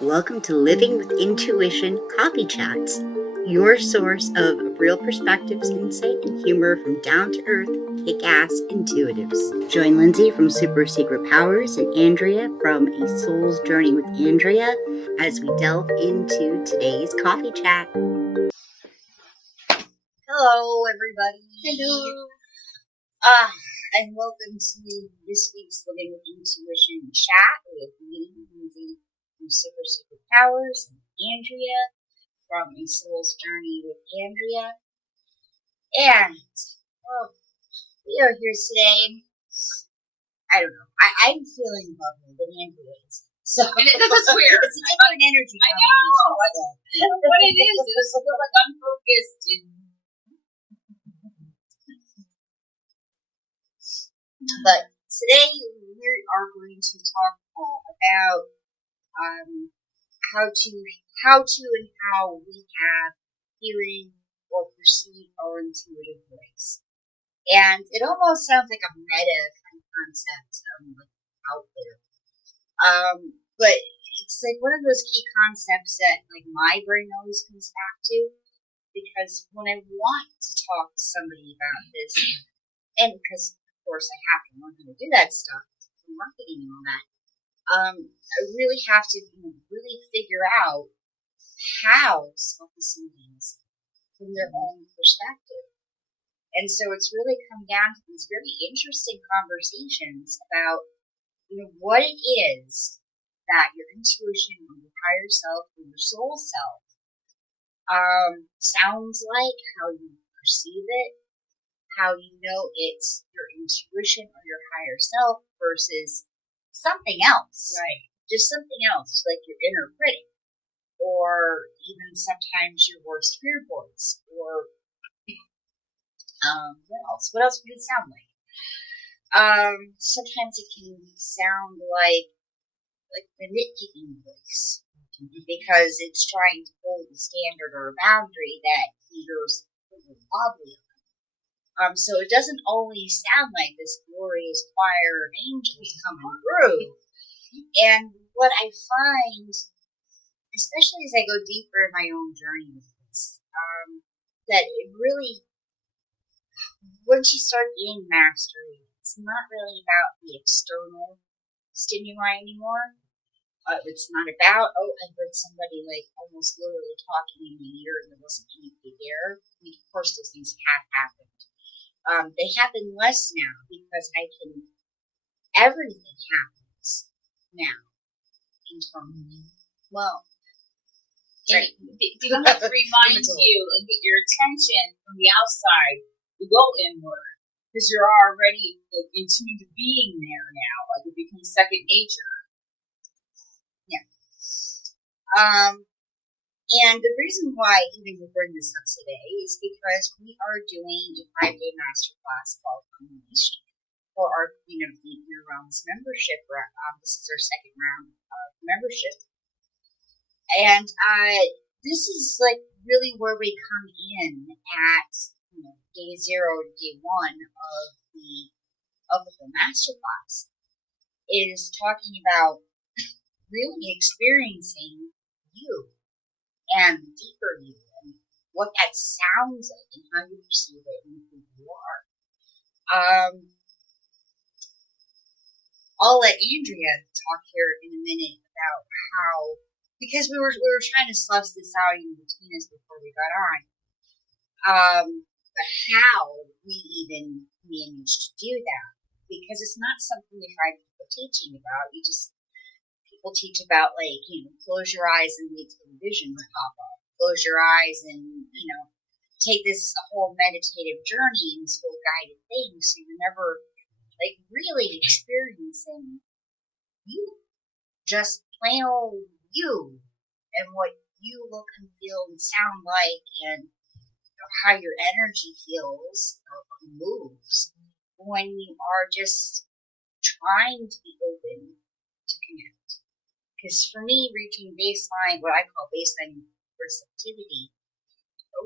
Welcome to Living with Intuition Coffee Chats, your source of real perspectives, insight, and humor from down-to-earth, kick-ass intuitives. Join Lindsay from Super Secret Powers and Andrea from A Soul's Journey with Andrea as we delve into today's coffee chat. Hello, everybody. Hello. And welcome to this week's Living with Intuition chat with me, Lindsay, from Super Secret Powers, and Andrea from A Soul's Journey with Andrea. And we are here today. I don't know. I'm feeling bubbly, but Andrea is. So and that's weird. It's a different energy. I know. What it is. It just feel like unfocused and. But today we are going to talk about how we have hearing or perceive our intuitive voice. And it almost sounds like a meta kind of concept out there. But it's like one of those key concepts that like my brain always comes back to, because when I want to talk to somebody about this, and because of course I have to learn how to do that stuff, marketing and all that, I really have to really figure out how to talk to somebody from their own perspective. And so it's really come down to these very interesting conversations about what it is that your intuition or your higher self or your soul self sounds like, how you perceive it, how you know it's your intuition or your higher self versus something else. Right. Just something else, like your inner critic, or even sometimes your worst fear voice, or what else? What else would it sound like? Sometimes it can sound like the nitpicking voice, because it's trying to hold a standard or a boundary that you're wobbly on. So it doesn't only sound like this glorious choir of angels coming through. And what I find, especially as I go deeper in my own journey with this, that it really, once you start gaining mastery, it's not really about the external stimuli anymore. It's not about, I heard somebody almost literally talking in my ear and there wasn't anything there. I mean, of course those things have happened. They happen less now because everything happens now internally. Well, Right. They don't have to remind you and get your attention from the outside to go inward, because you're already in tune to being there now. It becomes second nature. Yeah. And the reason why even we bring this up today is because we are doing a 5-day masterclass called Unleashed for our Queen of the Inner Realms membership. This is our second round of membership. And this is really where we come in at day 0 to day 1 of the whole masterclass, is talking about really experiencing you and the deeper you, and what that sounds like, and how you perceive it, and who you are. I'll let Andrea talk here in a minute about how, because we were trying to suss this out in between us before we got on, but how we even managed to do that, because it's not something we find people teaching about. People teach about close your eyes and wait till the vision will pop up. Close your eyes and take this whole meditative journey and this whole guided thing, so you're never really experiencing you, just plain old you, and what you look and feel and sound like, and how your energy feels or moves when you are just trying to be open to connect. Because for me, reaching baseline, what I call baseline receptivity,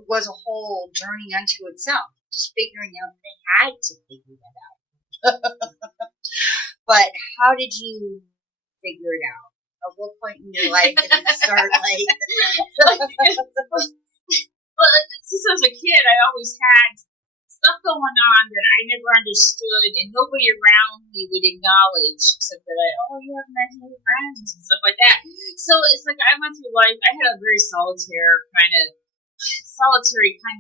was a whole journey unto itself. Just figuring out that I had to figure that out. But how did you figure it out? At what point in your life did you start like? Well, since I was a kid, I always had stuff going on that I never understood, and nobody around me would acknowledge, except that you have imaginary friends and stuff like that. So it's like I went through life. I had a very solitary kind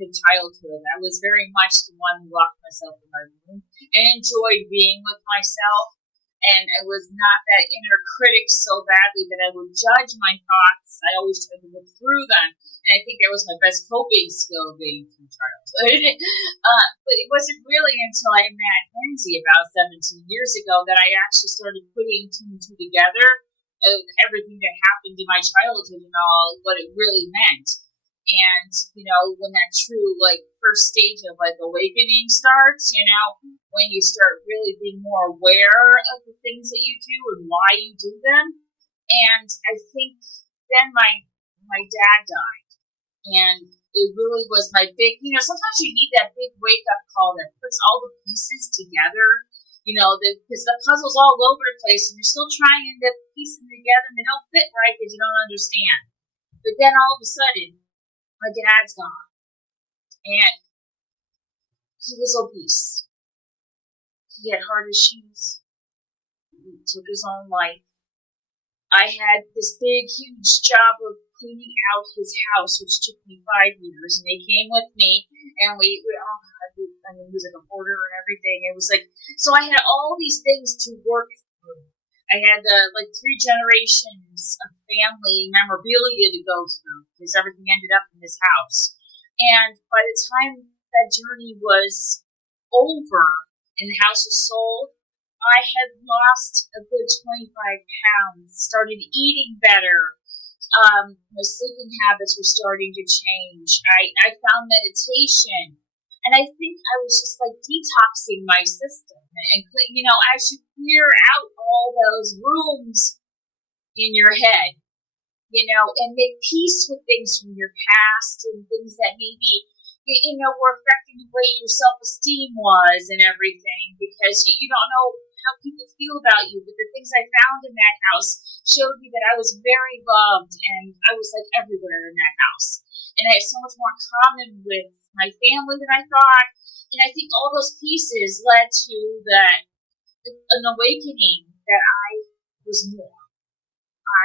of childhood. I was very much the one who locked myself in my room and enjoyed being with myself. And I was not that inner critic so badly that I would judge my thoughts. I always tried to look through them. And I think that was my best coping skill being through childhood. But it wasn't really until I met Lindsay about 17 years ago that I actually started putting two and two together of everything that happened in my childhood and all, what it really meant. And, when that true, first stage of, awakening starts, when you start really being more aware of the things that you do and why you do them. And I think then my dad died. And it really was my big, sometimes you need that big wake-up call that puts all the pieces together, because the puzzle's all over the place and you're still trying to piece them together and they don't fit right because you don't understand. But then all of a sudden, my dad's gone. And he was obese. He had heart issues. He took his own life. I had this big, huge job of cleaning out his house, which took me 5 years. And they came with me, and he was like a hoarder and everything. It was like, so I had all these things to work through. I had 3 generations of family memorabilia to go through because everything ended up in this house. And by the time that journey was over and the house was sold, I had lost a good 25 pounds, started eating better. My sleeping habits were starting to change. I found meditation. And I think I was just detoxing my system. And, as you clear out all those rooms in your head, and make peace with things from your past and things that maybe, were affecting the way your self-esteem was and everything, because you don't know how people feel about you. But the things I found in that house showed me that I was very loved and I was everywhere in that house. And I had so much more common with my family than I thought. And I think all those pieces led to an awakening that I was more.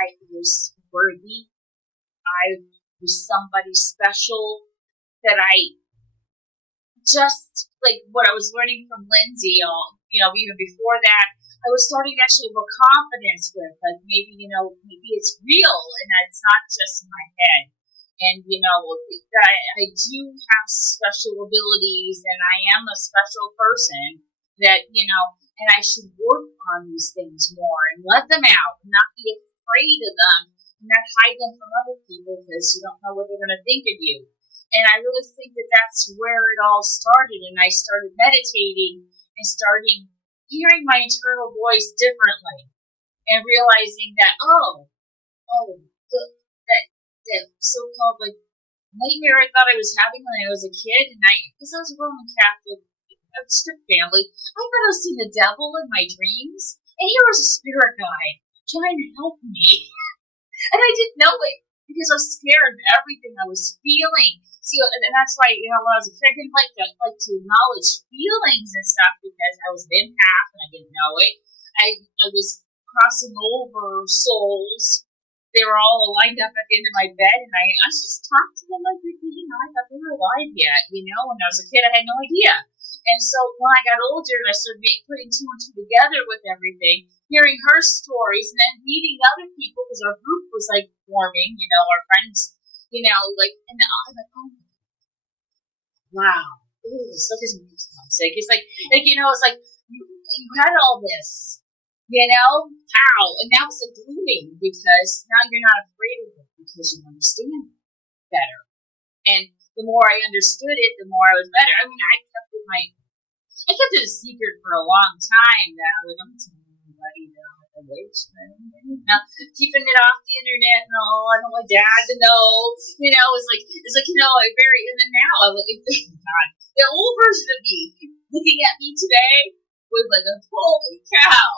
I was worthy. I was somebody special. That I just, what I was learning from Lindsay, even before that, I was starting to actually have a confidence with, maybe it's real and it's not just in my head. And, I do have special abilities and I am a special person that, and I should work on these things more and let them out and not be afraid of them and not hide them from other people because you don't know what they're going to think of you. And I really think that that's where it all started. And I started meditating and starting hearing my internal voice differently and realizing that, that so-called nightmare I thought I was having when I was a kid, and because I was a Roman Catholic, a strict family, I thought I was seeing the devil in my dreams, and here was a spirit guide trying to help me, and I didn't know it because I was scared of everything I was feeling. See, and that's why when I was a kid, I didn't like to acknowledge feelings and stuff because I was an empath and I didn't know it. I was crossing over souls. They were all lined up at the end of my bed, and I just talked to them I thought they were alive yet, When I was a kid, I had no idea. And so when I got older and I started putting two and two together with everything, hearing her stories, and then meeting other people, because our group was forming, our friends, and I'm oh, wow. Ooh, this stuff is sick. It's you had all this. How? And now it's blooming because now you're not afraid of it because you understand better. And the more I understood it, the more I was better. I mean, I kept it a secret for a long time that I'm not telling anybody that I'm a witch. Keeping it off the internet and all. I don't want my dad to know. And then now I look at God, the old version of me looking at me today was holy cow.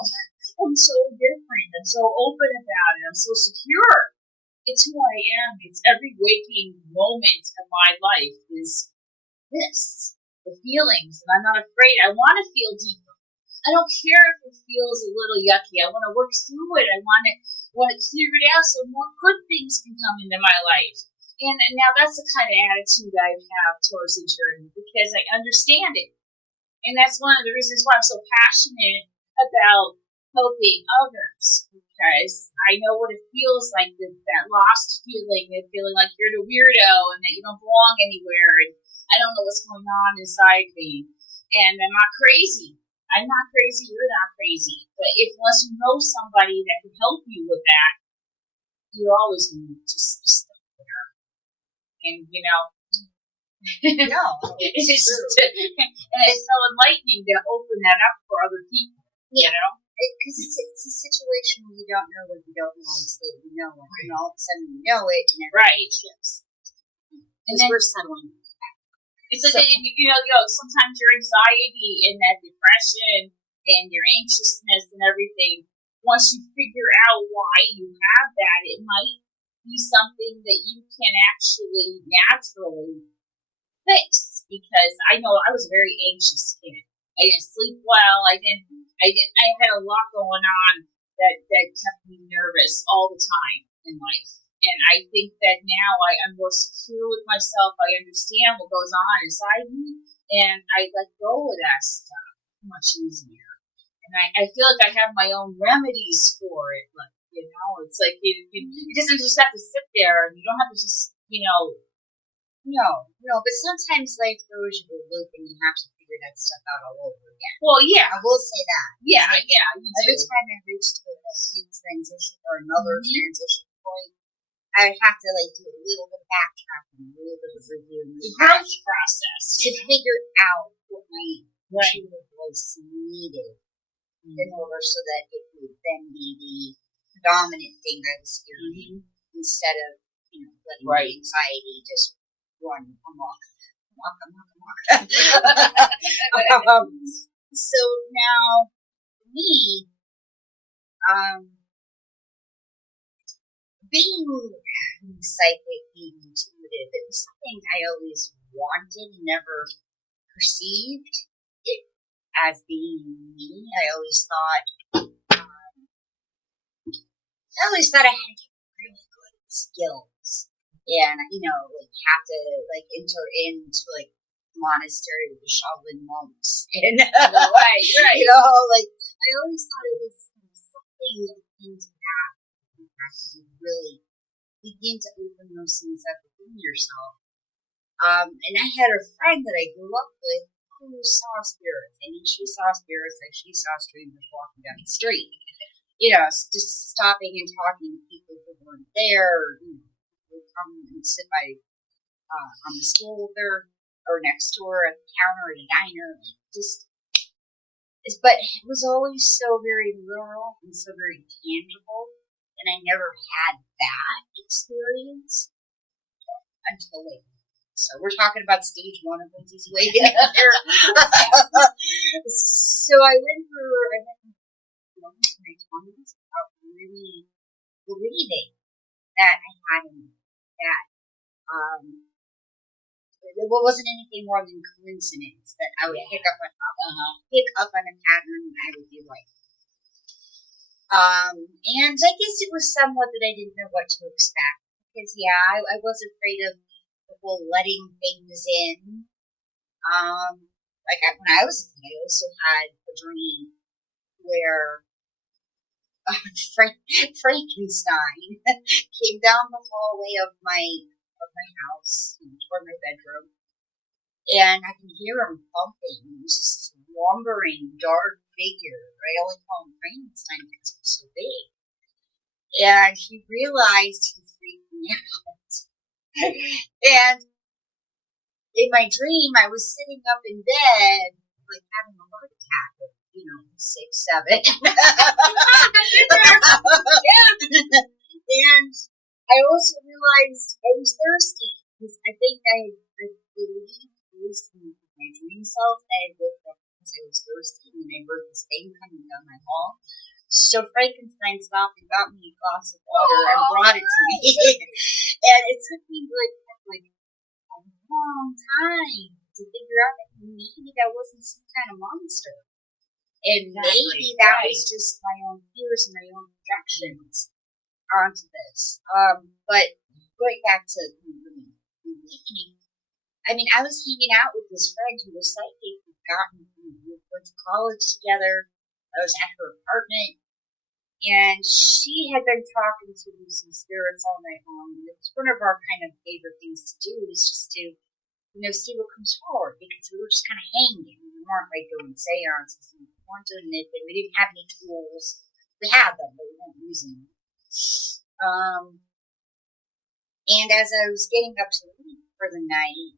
I'm so different. I'm so open about it. I'm so secure. It's who I am. It's every waking moment of my life is this, the feelings, and I'm not afraid. I want to feel deeper. I don't care if it feels a little yucky. I want to work through it. I want to clear it out so more good things can come into my life. And now that's the kind of attitude I have towards the journey because I understand it. And that's one of the reasons why I'm so passionate about helping others because I know what it feels like, that lost feeling, that feeling like you're the weirdo and that you don't belong anywhere and I don't know what's going on inside me. And I'm not crazy. I'm not crazy, you're not crazy. But unless you know somebody that can help you with that, you're always going to just be stuck there. And, No, it's just, and it's so enlightening to open that up for other people, Because it's a situation where you don't know what you don't know until you know it, and all of a sudden you know it, and everything shifts. And then we're settling. It's like, sometimes your anxiety and that depression and your anxiousness and everything, once you figure out why you have that, it might be something that you can actually naturally fix. Because I know I was a very anxious kid. I didn't sleep well. I had a lot going on that kept me nervous all the time in life. And I think that now I'm more secure with myself. I understand what goes on inside me, and I let go of that stuff much easier. And I feel like I have my own remedies for it. Like, it's like you just have to sit there, and you don't have to just, No, but sometimes life throws you a loop, and you have to figure that stuff out all over again. Well, yeah. I will say that. Yeah. Every time I reach to a big transition or another transition point, I have to do a little bit of backtracking, a little bit of review, the growth process to figure out what my intuitive voice needed in order so that it would then be the predominant thing I was hearing instead of letting my anxiety just run amok. So now, for me, being psychic, being intuitive, it was something I always wanted, never perceived it as being me. I always thought I had to get really good at skills. And, have to, enter into, monastery with the Shaolin monks. And, right. I always thought it was something into that. You really begin to open those things up within yourself. And I had a friend that I grew up with who saw spirits. I mean, she saw spirits like she saw strangers walking down the street. Just stopping and talking to people who weren't there. Would come and sit by on the stool with her or next to her at the counter at a diner. But it was always so very literal and so very tangible. And I never had that experience until later. So we're talking about stage 1 of Lindsay's Awakening here. So I went through my 20s about really believing that I had that. It wasn't anything more than coincidence that I would pick up on a pattern and I would be like. And I guess it was somewhat that I didn't know what to expect. Because, I was afraid of the whole letting things in. When I was a kid, I also had a dream where Frankenstein came down the hallway of my house toward my bedroom. And I can hear him bumping. It was just this lumbering, dark figure. I only call him Frankenstein because he was so big. And he realized he freaked me out. And in my dream, I was sitting up in bed, having a heart attack at, 6, 7. And I also realized I was thirsty. Because I think I believed in my dream self that I woke up because I was thirsty and I heard this thing coming down my hall. So Frankenstein stopped and got me a glass of water and brought it to me. And it took me like a long time to figure out that maybe that wasn't some kind of monster. And maybe that was just my own fears and my own projections onto this. But going back to the awakening, I mean, I was hanging out with this friend who was psychic. We went to college together. I was at her apartment, and she had been talking to some spirits all night long. And it's one of our kind of favorite things to do is just to, see what comes forward, because we were just kind of hanging. We weren't like doing seances. We weren't doing anything. We didn't have any tools. We had them, but we weren't using them. And as I was getting up to leave for the night,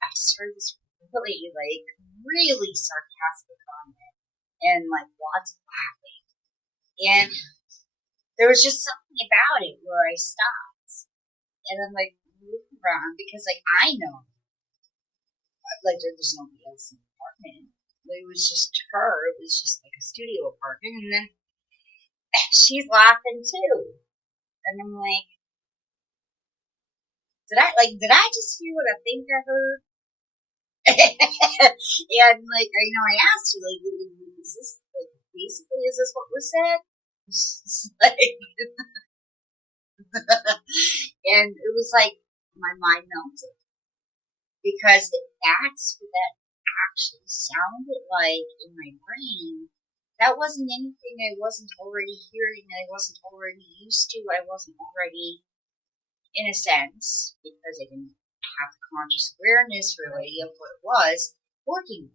I started this really sarcastic comment and lots of laughing. And there was just something about it where I stopped. And I'm looking around because I know there's nobody else in the apartment. It was just her. It was just like a studio apartment. And then she's laughing too. And I'm like, did I just hear what I think I heard? And I asked her, is this basically, is this what was said? She's and it was my mind melted, because if that's what that actually sounded like in my brain, that wasn't anything I wasn't already hearing, I wasn't already used to, I wasn't already, in a sense, because I didn't have the conscious awareness really of what it was working.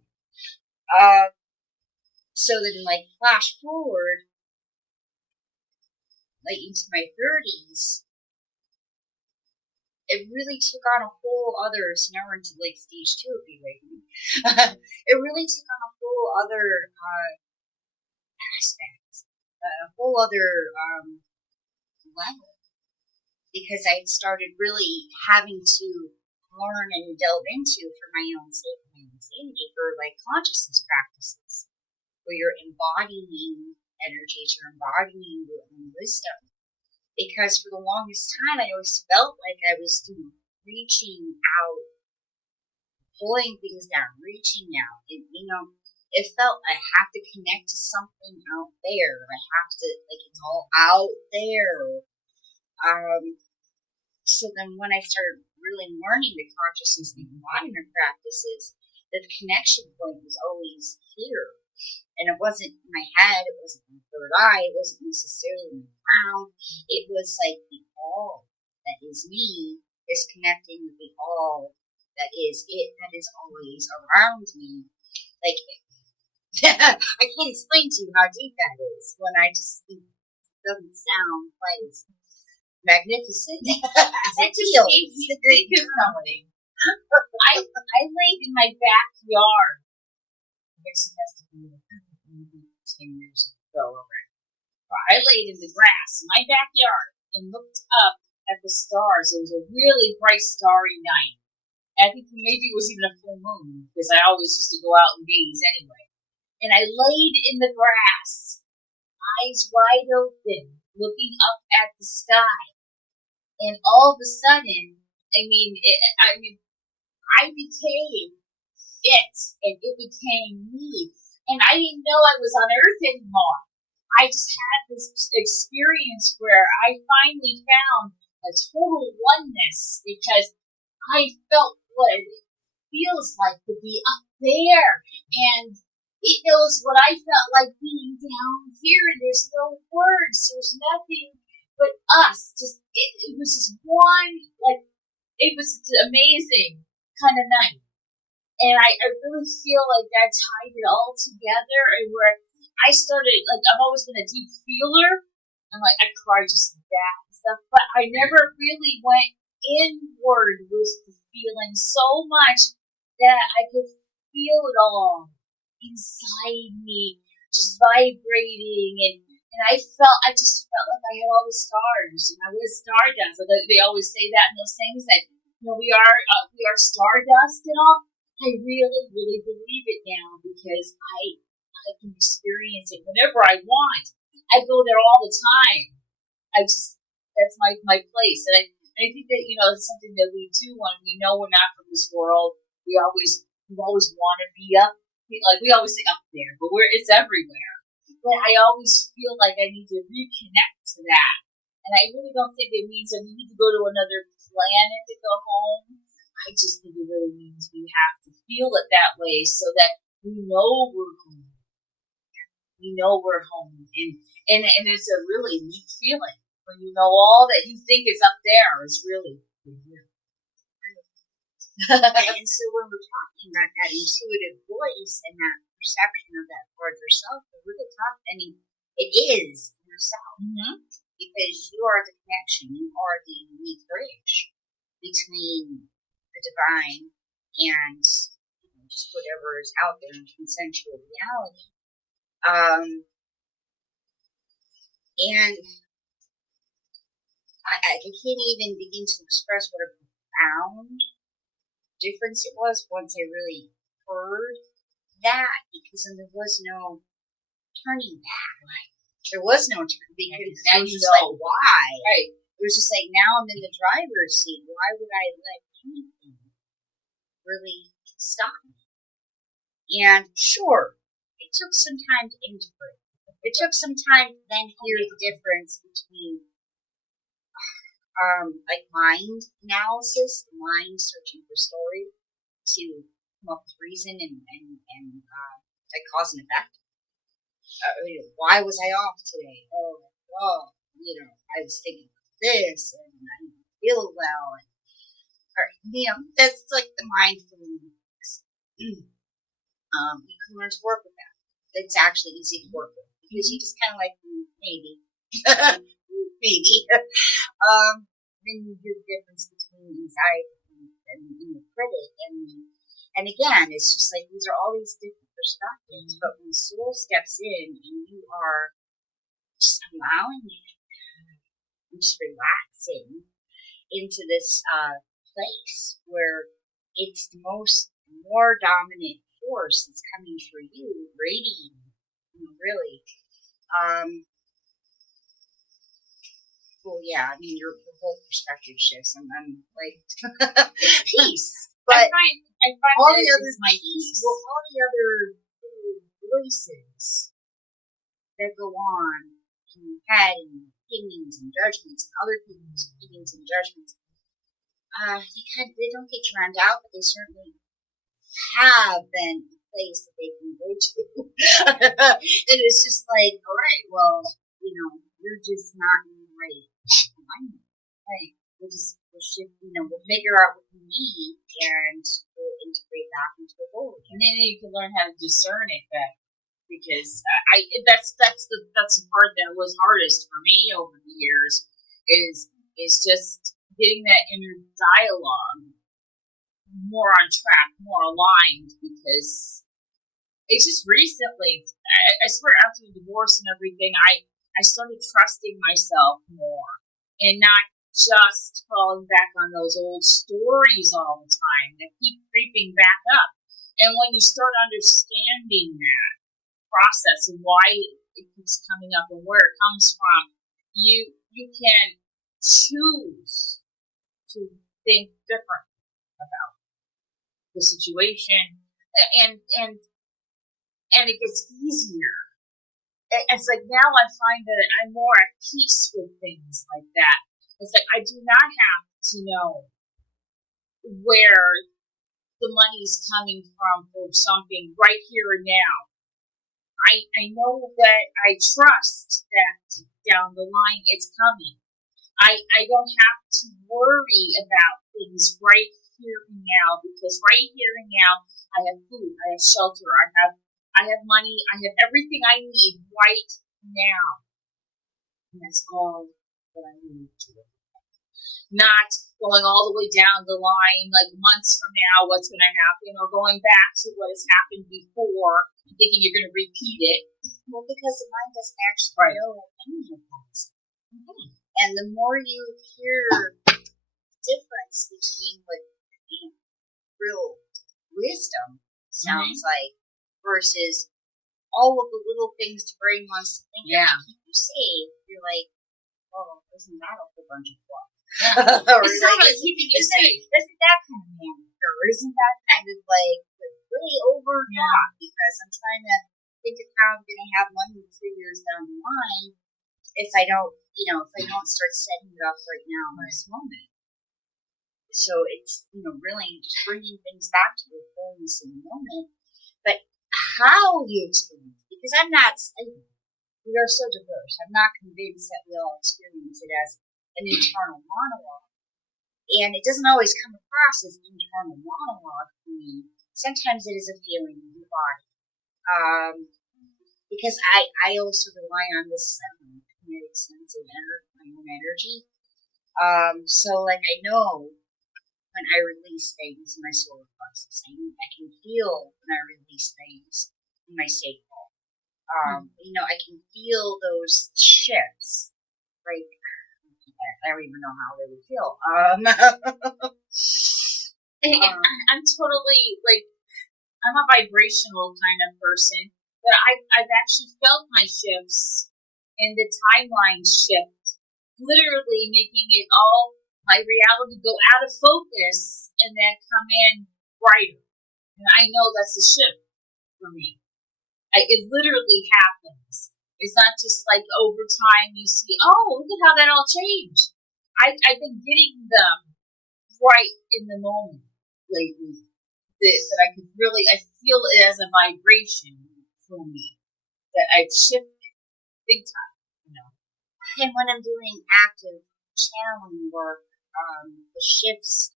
So then flash forward into my 30s, it really took on a whole other, so now we're into stage 2 of the awakening. It really took on a whole other aspect, a whole other level, because I started really having to learn and delve into for my own sake, my own sanity, for consciousness practices, where you're embodying energies, you're embodying your own wisdom. Because for the longest time, I always felt like I was reaching out, pulling things down, reaching out. And, it felt I have to connect to something out there. I have to, it's all out there. So then when I started really learning the consciousness and embodiment practices, the connection point was always here. And it wasn't in my head, it wasn't my third eye, it wasn't necessarily my crown. It was the all that is me is connecting with the all that is it, that is always around me. I can't explain to you how deep that is when I just think it doesn't sound quite as magnificent. That just makes me think of something. I laid in my backyard. This has to be maybe 10 years ago already. I laid in the grass in my backyard and looked up at the stars. It was a really bright, starry night. I think maybe it was even a full moon, because I always used to go out and gaze anyway. And I laid in the grass, eyes wide open, looking up at the sky. And all of a sudden, I became it, and it became me. And I didn't know I was on Earth anymore. I just had this experience where I finally found a total oneness, because I felt what it feels like to be up there, and it knows what I felt like being down here, and there's no words, there's nothing but us. It was just one, it was an amazing kind of night. And I really feel like that tied it all together, and where I started, I've always been a deep feeler, and I cried just like that and stuff, but I never really went inward with the feeling so much that I could feel it all inside me, just vibrating, and I just felt like I had all the stars, and I was stardust. They always say that in those things that we are stardust and all. I really, really believe it now, because I can experience it whenever I want. I go there all the time. That's my place. And I think that, it's something that we do when we know we're not from this world. We always want to be up, like we always say up there, but it's everywhere. But I always feel like I need to reconnect to that. And I really don't think it means that we need to go to another planet to go home. I just think it really means we have to feel it that way so that we know we're home. We know we're home. And it's a really neat feeling when you know all that you think is up there is really here. And so when we're talking about that intuitive voice and that perception of that for yourself, we're really talking, I mean, it is yourself. Mm-hmm. Because you are the connection, you are the unique bridge between the divine and just whatever is out there in consensual reality. And I can't even begin to express what a profound difference it was once I really heard that, because then there was no turning back. There was no turn because now you know why. Right. It was just like, now I'm in the driver's seat. Why would I let anything really stop me? And sure, it took some time to integrate. It took some time to then hear the difference between like mind analysis, mind searching for story to come up with reason and like cause and effect. Why was I off today? Oh, I was thinking of this, and I didn't feel well. That's like the mindfulness. You can learn to work with that. It's actually easy to work with because you just kind of like maybe, then you do the difference between anxiety and the critic, and again, it's just like these are all these different perspectives, but when soul steps in and you are just allowing it, and just relaxing into this place where it's the more dominant force that's coming for you, radiating, really. Well, yeah, I mean, your whole perspective shifts, and I'm like, peace. But I find all that the other my peace. Well, all the other voices that go on in your head and opinions and judgments and other people's opinions and judgments, they don't get drowned out, but they certainly have been a place that they can go to. And it's just like, all right, well, you're just not in the right alignment. Right? We'll shift, we'll figure out what we need and we'll integrate that into the whole. And then you can learn how to discern it better. Because that's the part that was hardest for me over the years is just getting that inner dialogue more on track, more aligned, because it's just recently, I swear after the divorce and everything, I started trusting myself more and not just falling back on those old stories all the time that keep creeping back up. And when you start understanding that process and why it keeps coming up and where it comes from, you can choose to think different about the situation, and it gets easier. It's like now I find that I'm more at peace with things like that. It's like I do not have to know where the money's coming from for something right here and now. I know that I trust that down the line it's coming. I don't have to worry about things right here and now, because right here and now I have food, I have shelter, I have money, I have everything I need right now. And that's all that I need to do. Not going all the way down the line, like months from now, what's going to happen, or going back to what has happened before, thinking you're going to repeat it. Well, because the mind doesn't actually know any of that. Mm-hmm. And the more you hear the difference between what real wisdom sounds like versus all of the little things the brain wants to think of to keep you safe, you're like, oh, isn't that a whole bunch of fluff? It's not like keeping you safe. Isn't that kind of manic? Or isn't that kind of like really overthought? Because I'm trying to think of how I'm going to have money 3 years down the line if I don't, if I don't start setting it up right now in this moment. So it's, really just bringing things back to the fullness in the moment. But how you experience it, because we are so diverse. I'm not convinced that we all experience it as an internal monologue. And it doesn't always come across as internal monologue for me. Sometimes it is a feeling in the body. Because I also rely on this kinetic sense of my own energy. So like I know when I release things in my solar plexus, I can feel when I release things in my sacral. I can feel those shifts. Like, I don't even know how they would feel. I'm totally, I'm a vibrational kind of person, but I've actually felt my shifts and the timeline shift, literally making it all, my reality go out of focus and then come in brighter. And I know that's a shift for me. It literally happens. It's not just like over time you see, oh, look at how that all changed. I've been getting them right in the moment lately. That I could really, I feel it as a vibration for me. That I've shifted big time, And when I'm doing active channeling work, the shifts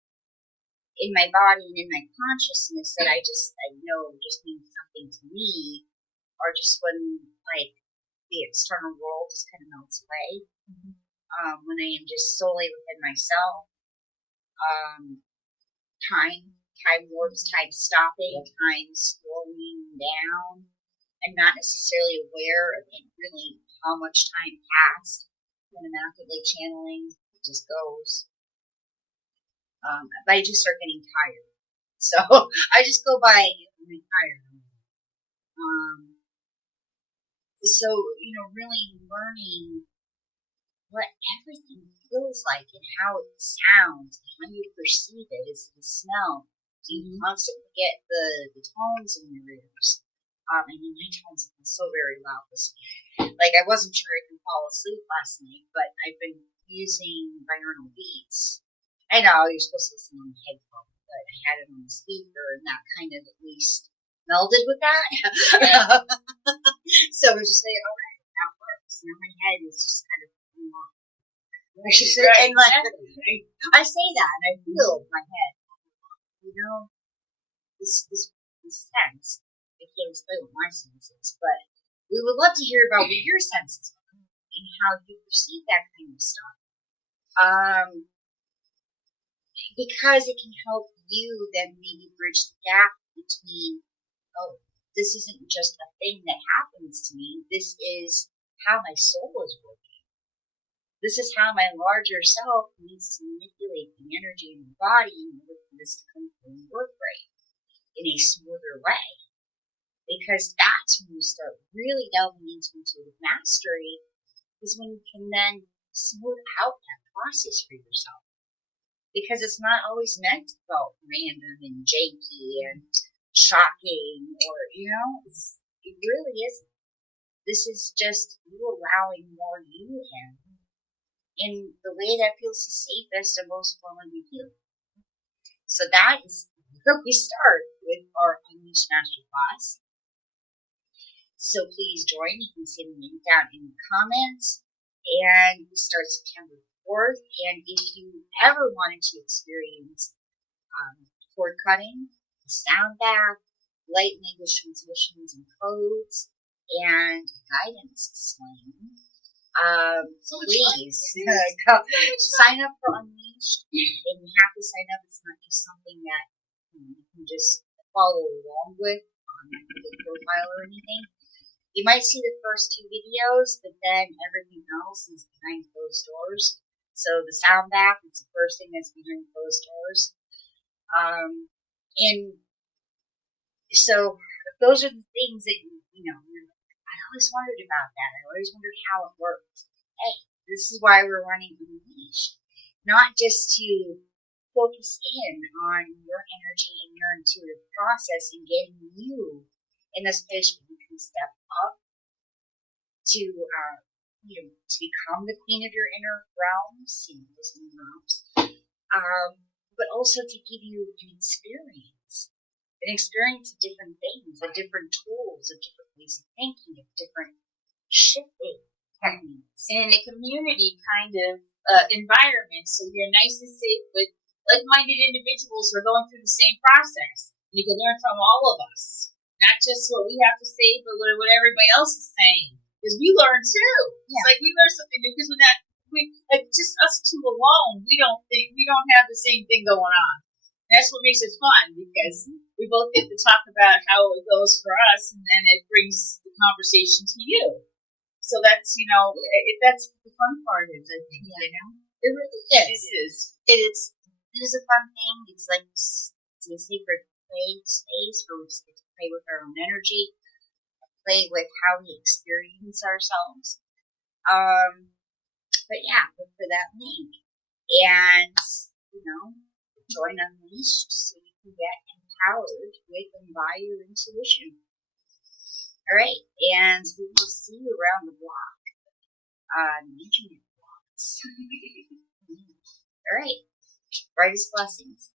in my body and in my consciousness that I know just means something to me, or just when the external world just kind of melts away. When I am just solely within myself, time warps, time stopping, time slowing down. I'm not necessarily aware of really how much time passed when I'm actively channeling. It just goes. But I just start getting tired. So I just go by when I'm tired. So, really learning what everything feels like and how it sounds and how you perceive it. Is the smell? Do you constantly get the tones in your ears? My tones have been so very loud this week. Like, I wasn't sure I could fall asleep last night, but I've been using binaural beats. I know you're supposed to listen on the headphone, but I had it on the speaker, and that kind of at least melded with that. So I was just like, all right, that works. Now my head is just kind of I say that, and I feel my head. This sense. I can't explain what my sense is, but we would love to hear about what your senses are and how you perceive that kind of stuff. Because it can help you then maybe bridge the gap between, oh, this isn't just a thing that happens to me. This is how my soul is working. This is how my larger self needs to manipulate the energy in the body in order for this to come through and work right in a smoother way. Because that's when you start really delving into intuitive mastery, is when you can then smooth out that process for yourself. Because it's not always meant to go random and janky and shocking, or, it really isn't. This is just you allowing more you in the way that feels the safest and most fully you. So that is where we start with our Unleashed Masterclass. So please join. You can see the link down in the comments. And we start September 4th. And if you ever wanted to experience cord cutting, a sound bath, light language transmissions and codes, and guidance swing, please sign up for Unleashed. And you have to sign up. It's not just something that you can just follow along with on the profile or anything. You might see the first 2 videos, but then everything else is behind closed doors. So the sound bath is the first thing that's behind closed doors. And so those are the things that I always wondered about that. I always wondered how it worked. Hey, this is why we're running Unleashed. Not just to focus in on your energy and your intuitive process and getting you in a space where you can step up to to become the queen of your inner realms, Disney realms, but also to give you an experience of different things, of different tools, of different ways of thinking, of different shifting techniques. And in a community kind of environment, so you're nice and safe with like-minded individuals who are going through the same process. You can learn from all of us, not just what we have to say, but what everybody else is saying. Because we learn too. Yeah. It's like we learn something new because just us two alone, we don't have the same thing going on. That's what makes it fun, because we both get to talk about how it goes for us, and then it brings the conversation to you. So that's that's the fun part is, I think. It really is. It is a fun thing. It's like it's a sacred play space where we just get to play with our own energy, play with how we experience ourselves. But look for that link. And, join Unleashed so you can get empowered with and by your intuition. All right. And we will see you around the block. Internet blocks. All right. Brightest blessings.